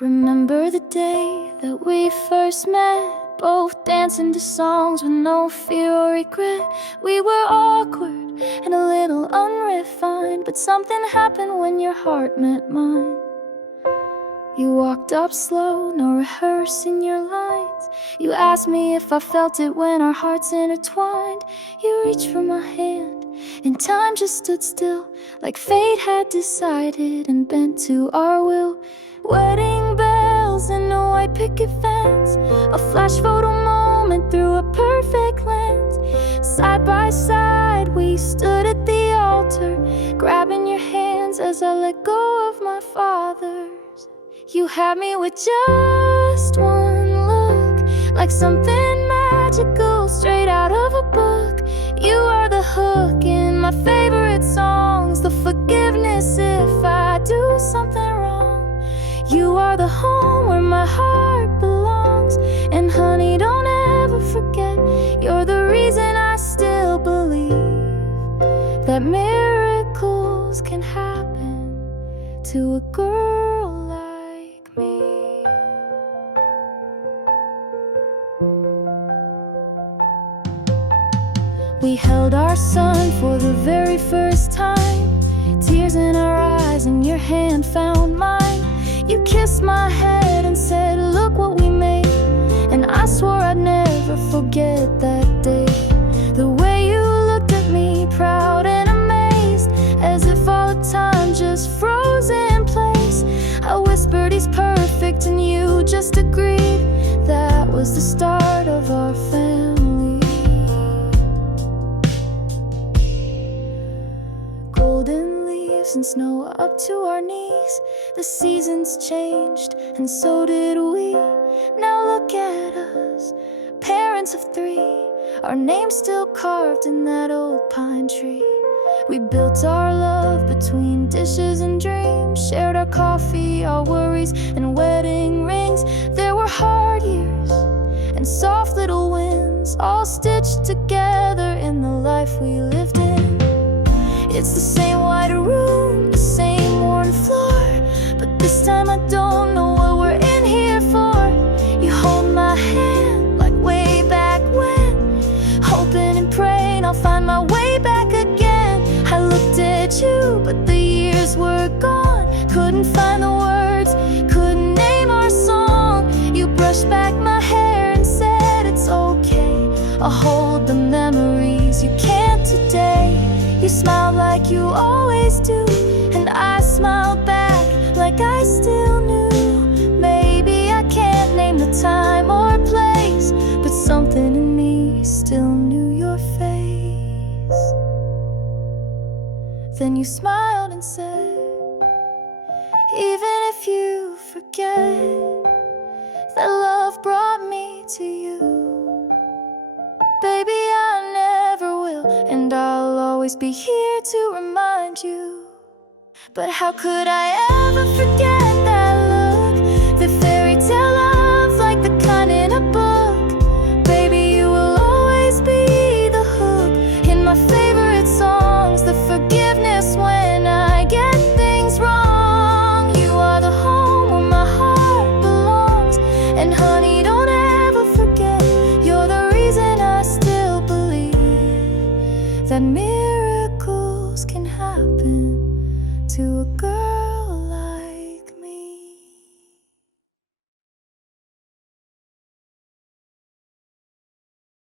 Remember the day that we first met, both dancing to songs with no fear or regret. We were awkward and a little unrefined, but something happened when your heart met mine. You walked up slow, no rehearsing your lines. You asked me if I felt it when our hearts intertwined. You reached for my hand, and time just stood still, like fate had decided and bent to our will. Wedding bells and a white picket fence, a flash photo moment through a perfect lens. Side by side we stood at the altar, grabbing your hands as I let go of my father's. You had me with just one look, like something magical straight out of a book. You are the hook in my favorite songs, the forgiveness if I do something wrong. You are the home where my heart belongs, and honey, don't ever forget, you're the reason I still believe that miracles can happen to a girl like me. We held our son for the very first time, tears in our eyes and your hand found mine. You kissed my head and said, look what we made. And I swore I'd never forget that day. The way you looked at me, proud and amazed, as if all the time just froze in place. I whispered he's perfect and you just agreed. That was the start of our family. Golden leaves and snow up to our knees. The seasons changed and so did we. Now look at us, parents of three, our names still carved in that old pine tree. We built our love between dishes and dreams, shared our coffee, our worries, and wedding rings. There were hard years and soft little wins, all stitched together in the life we lived in. It's the same white room, the same worn floor, but this time I don't know what we're in here for. You hold my hand like way back when, hoping and praying I'll find my way back again. I looked at you, but the years were gone. Couldn't find the words, couldn't name our song. You brushed back my hair and said it's okay, I'll hold the memories you can't today. You smiled like you always do, and I smiled back like I still knew. Maybe I can't name the time or place, but something in me still knew your face. Then you smiled and said, even if you forget that love brought me to you, baby, I never will, and I'll always be here to remind you. But how could I ever forget